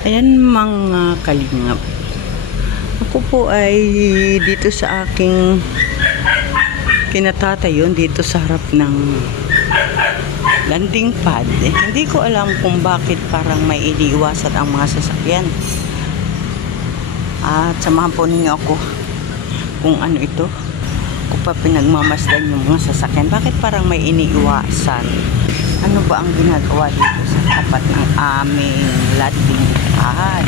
Ayan mga kalingap. Ako po ay dito sa aking kinatatayon dito sa harap ng landing pad. Hindi ko alam kung bakit parang may iniiwasan ang mga sasakyan. At samahan po ninyo ako kung ano ito. Kung pa pinagmamasdan yung mga sasakyan. Bakit parang may iniiwasan? Ano ba ang ginagawa dito sa tapat ng aming landing pad?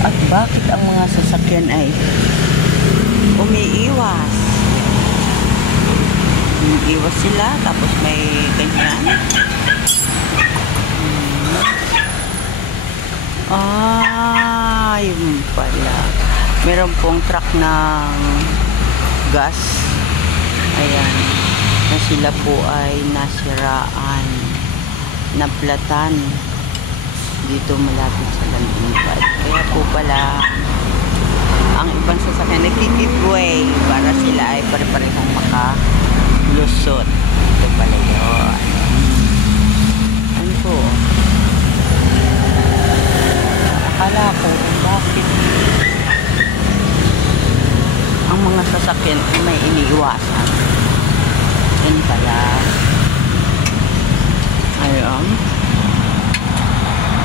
At bakit ang mga sasakyan ay umiiwas? Umiiwas sila tapos may ganyan. Yun pala. Meron pong truck ng gas. Ayan. Na sila po ay nasiraan. Naplatan. Dito malapit sa landing pad. Kaya po pala ang ibang sasakyan nagki-giveaway para sila ay pare-parehong makalusot. Ito pala yun. Ano po? Akala ko bakit ang mga sasakyan ay may iniiwasan. Yan pala. Ayun.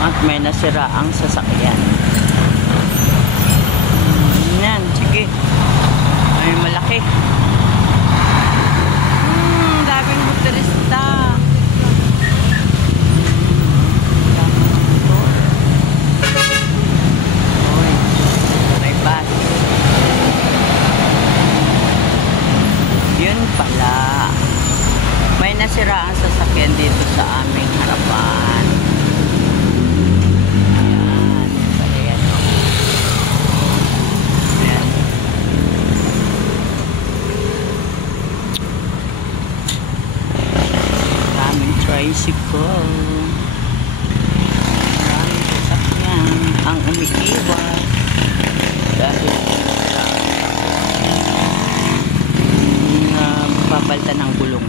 At may nasira ang sasakyan. Yan, sige. Ay, malaki. Daming motorista. May bus. Yun pala. May nasira ang sasakyan dito sa aming harapan. Tricycle. Maraming sasakyan ang umiiwas dahil papalitan ng gulong.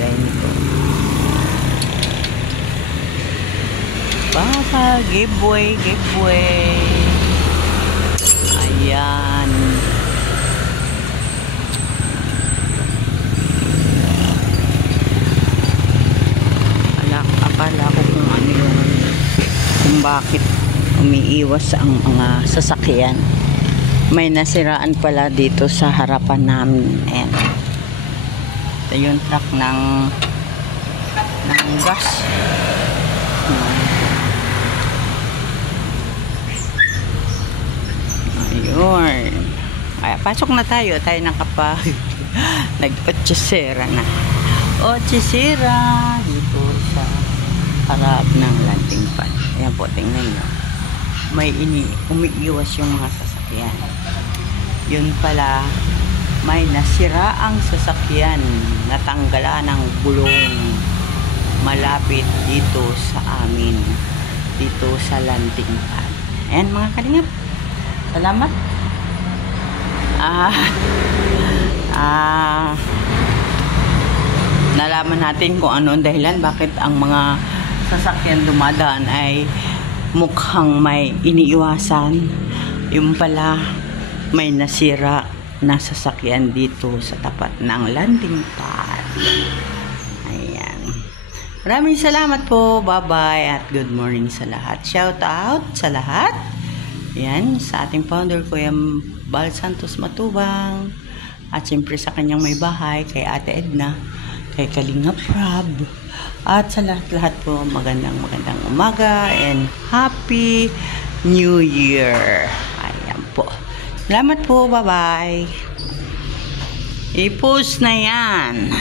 Dahil nito. Giveaway. Ayan. Akala ko kung ano yung kung bakit umiiwas ang mga sasakyan. May nasiraan pala dito sa harapan namin. Ayan. Ito yung truck ng gas. Ayun. Ay, pasok na tayo. Tayo nakapag nag-otsisera na. Otsisera dito sa harap ng landing pad. Ayan po, tingnan nyo. May umiiwas yung mga sasakyan. Yun pala, may nasira ang sasakyan. Natanggalan ng gulong malapit dito sa amin. Dito sa landing pad. Ayan mga kalingap. Salamat. Nalaman natin kung ano ang dahilan bakit ang mga sasakyan dumadaan ay mukhang may iniiwasan. Yung pala may nasira na sasakyan dito sa tapat ng landing pad. Ayan. Maraming salamat po. Bye-bye at good morning sa lahat. Shout out sa lahat. Ayan, sa ating founder Kuya Bal Santos Matubang. At siyempre sa kanyang may bahay kay Ate Edna. Kay Kalingap Rob. At sa lahat-lahat po, magandang umaga and Happy New Year. Ayan po. Salamat po. Bye-bye. I-post na yan.